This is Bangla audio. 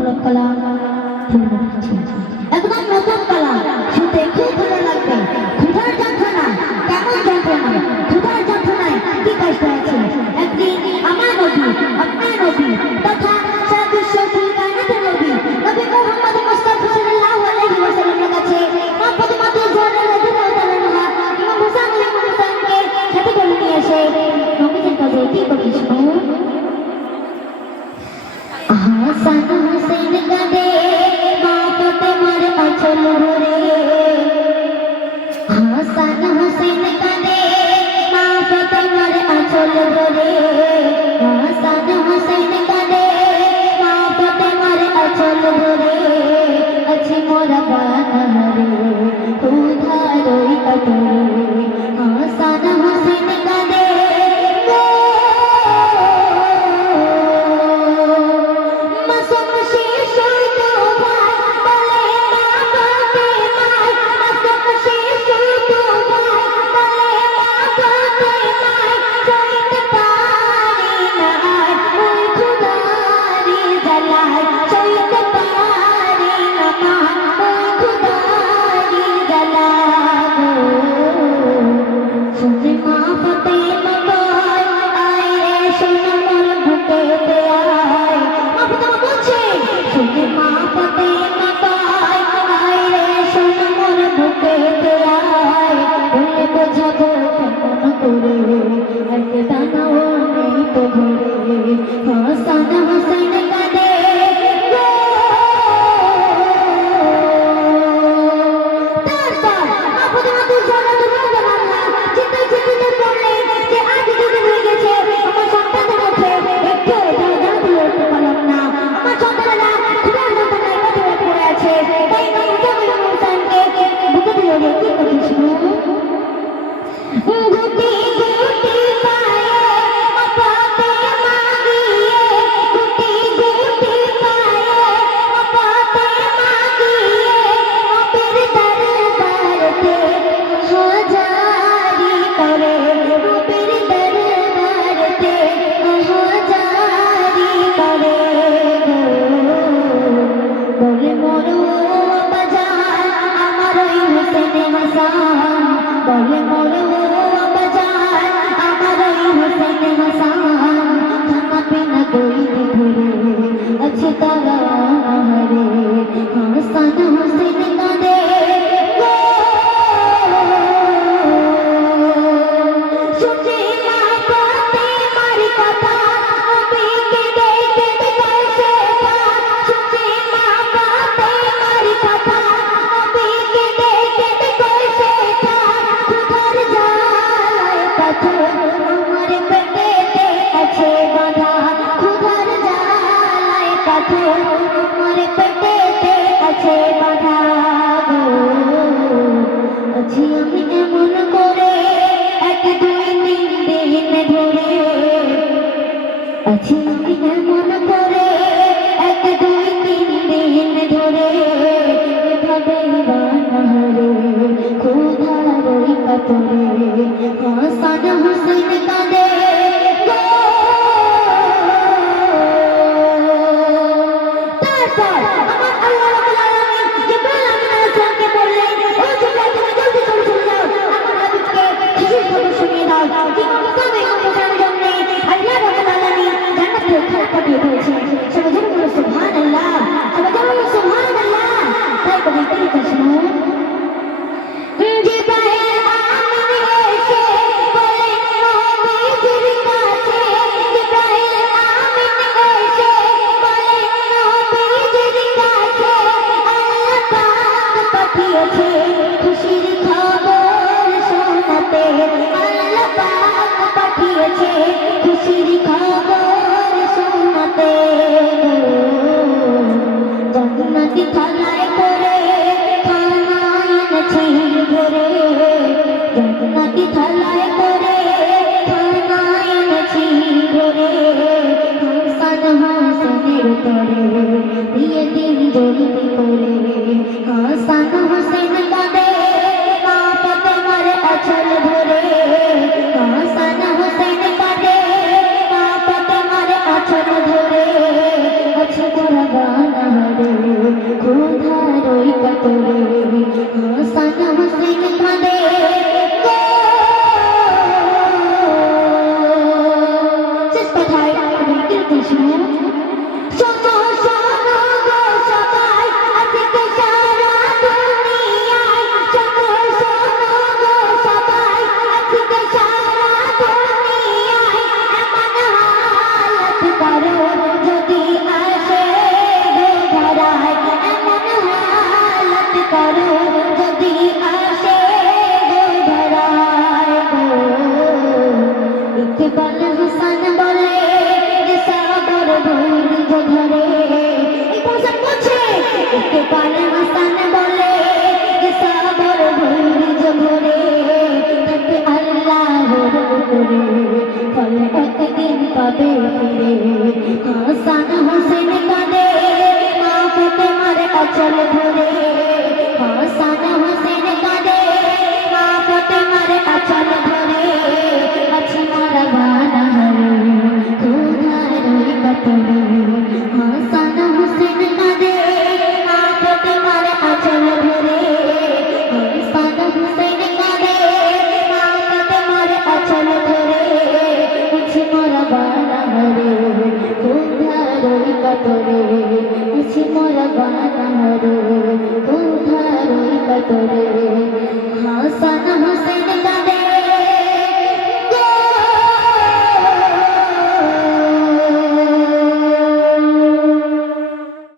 তুলনামূলক কলা একদম নতুন কলা, শুনতে খুব ভালো লাগবে। ক্ষুধার যন্ত্রণা, কেমন যন্ত্রণা, ক্ষুধার যন্ত্রণায় কি কষ্ট আছে। একদিন আমার নবী, আপনার নবী তথা সারা বিশ্ব কায়নাতের নবী নবী মুহাম্মদ মুস্তাফা সাল্লাল্লাহু আলাইহি ওয়াসাল্লামের কাছে মা ফাতিমাতুজ জাহরা রাদিয়াল্লাহু তাআলা আনহা ইমাম হুসাইন কে সাথে করে নিয়ে এসে নবীজির কাছে কি বলছে শুনুন। হাসান হুসেন কাঁদে মা ফাতিমার আঁচল ভরে, হাসান হুসেন কাঁদে মা ফাতিমার আঁচল ভরে, হাসান হুসেন কাঁদে মা ফাতিমার আঁচল ভরে, আছে মোরা বানহারে ক্ষুধার ওই কাতরে, হাসান হুসেন কাঁদে अच्छा কতরে হাসান হোসেন কাঁদে গো শেষ কথায় আমি কিন্তু শোনো শোনো শোনো গো সবাই আজকে সারা দুনিয়ায় শোনো শোনো গো সবাই আজকে সারা দুনিয়ায় এমন হালত করো যদি আসে গো ধরায় এমন হালত করো যদি আসে গো ধরায় গো ইকবাল হাসান বলে সাগর ধৈর্য ধরে ইকবাল বলছে ইকবাল হাসান বলে সাগর ধৈর্য ধরে তাকে আল্লাহর করে ফল একদিন পাবে ফিরে হাসান হোসেন কাঁদে মা ফাতেমার আঁচল ধরে হাসান হোসেন কাঁদে মা ফাতেমার আঁচল ধরে আছে মারা বানা হরে খোদার ওই কতরে হাসান হোসেন কাঁদে মা ফাতেমার আঁচল ধরে হাসান হোসেন কাঁদে মা ফাতেমার আঁচল ধরে আছে মারা বানা হরে খোদার ওই কতরে আছে মারা বানা হরে খোদার ওই কতরে